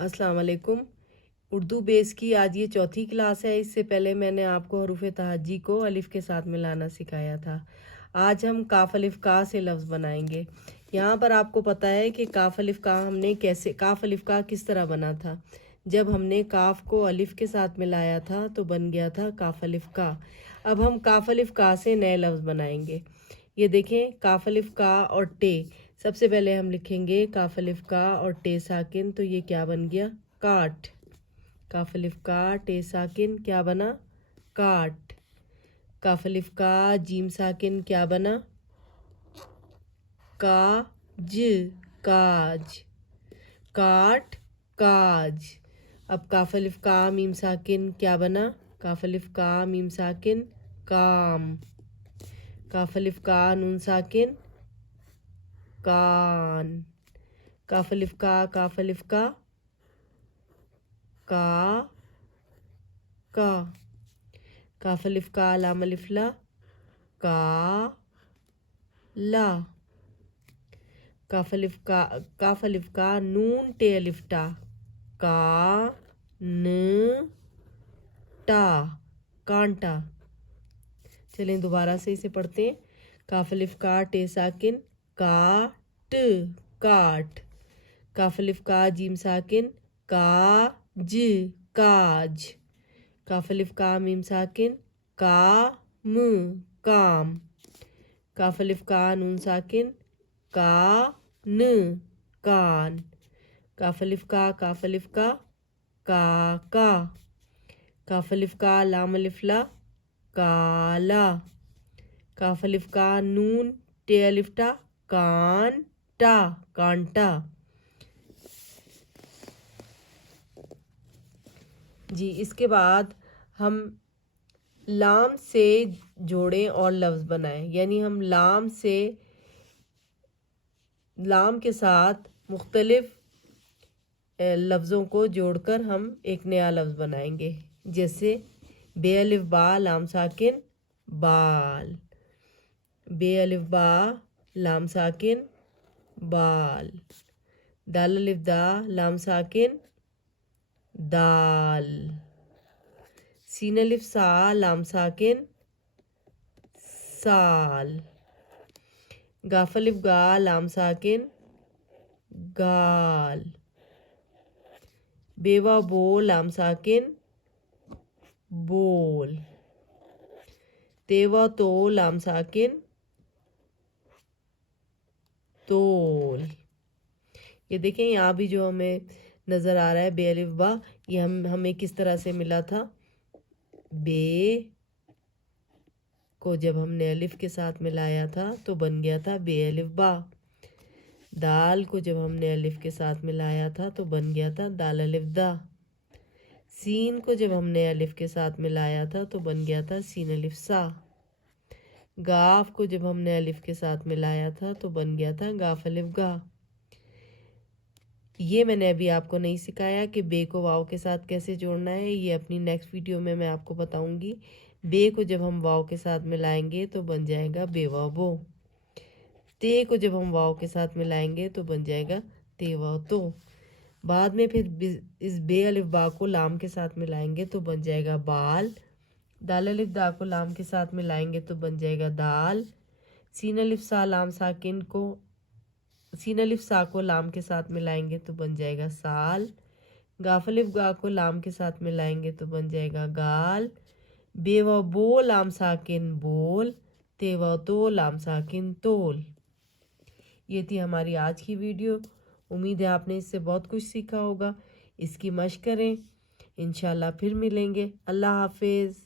अस्सलाम वालेकुम। उर्दू बेस की आज ये चौथी क्लास है। इससे पहले मैंने आपको हरूफ तहज्जी को अलिफ के साथ मिलाना सिखाया था। आज हम काफ अलिफ का से लफ्ज़ बनाएंगे। यहाँ पर आपको पता है कि काफ अलिफ का हमने कैसे काफ अलिफ का किस तरह बना था। जब हमने काफ को अलिफ के साथ मिलाया था तो बन गया था काफ अलिफ का। अब हम काफ अलिफ का से नए लफ्ज़ बनाएंगे। ये देखें, काफ अलिफ का और टे। सबसे पहले हम लिखेंगे काफ अलिफ का और टे साकिन, तो ये क्या बन गया? काट। काफ अलिफ का टे साकिन क्या बना? काट। काफ अलिफ का जीम साकिन क्या बना? काज। काज। काट। काज। अब काफ अलिफ का मीम साकिन क्या बना? काफ अलिफ का मीम साकिन काम। काफ अलिफ का नून साकिन कान। काफ अलिफ का काफ अलिफ का का काफ अलिफ का लाम अलिफ ला का ला। काफ अलिफ का नून टे अलिफ टा का न टा कांटा। चलें दोबारा से इसे पढ़ते हैं। काफ अलिफ का टे साकिन काट काट। काफ अलिफ का जीम साकिन काज काज। काफ अलिफ का मीम साकिन काम काम। काफ अलिफ का नून साकिन कान कान। काफ अलिफ का काका। काफ अलिफ का लाम अलिफ ला काला। काफ अलिफ का नून टे अलिफ टा कान टा कांटा। जी, इसके बाद हम लाम से जोड़ें और लफ्ज़ बनाएं। यानी हम लाम के साथ मुख्तलिफ लफ्ज़ों को जोड़कर हम एक नया लफ्ज़ बनाएंगे। जैसे बे अलिफ बा लाम साकिन बाल। बे अलिफ बा लाम साकिन बाल। दाल अलिफ दा लाम साकिन दाल। सीन अलिफ सा लाम साकिन साल। गाफ अलिफ गा लाम साकिन गाल। बेवा बो लाम साकिन बोल। तेवा तो लाम साकिन तोल। ये देखें, यहाँ भी जो हमें नज़र आ रहा है बे अलिफ बा, ये हमें किस तरह से मिला था। बे को जब हमने अलिफ के साथ मिलाया था तो बन गया था बे अलिफ बा। दाल को जब हमने अलिफ के साथ मिलाया था तो बन गया था दाल अलिफ दा। सीन को जब हमने अलिफ के साथ मिलाया था तो बन गया था सीन अलिफ सा। गाफ को जब हमने अलिफ के साथ मिलाया था तो बन गया था गाफ अलिफ गा। ये मैंने अभी आपको नहीं सिखाया कि बे को वाव के साथ कैसे जोड़ना है। ये अपनी नेक्स्ट वीडियो में मैं आपको बताऊंगी। बे को जब हम वाव के साथ मिलाएंगे तो बन जाएगा बेवा बो। ते को जब हम वाव के साथ मिलाएंगे तो बन जाएगा तेवा तो। बाद में फिर इस बे अलिफ बा को लाम के साथ मिलाएंगे तो बन जाएगा बाल। दाल अलिफ दा को लाम के साथ मिलाएंगे तो बन जाएगा दाल। सीन अलिफ सा को लाम के साथ मिलाएंगे तो बन जाएगा साल। गाफ अलिफ गा को लाम के साथ मिलाएंगे तो बन जाएगा गाल। बेवा बो लाम साकिन बोल। तेवा तो लाम साकिन तोल। ये थी हमारी आज की वीडियो। उम्मीद है आपने इससे बहुत कुछ सीखा होगा। इसकी मशक करें। इंशाल्लाह फिर मिलेंगे। अल्लाह हाफिज़।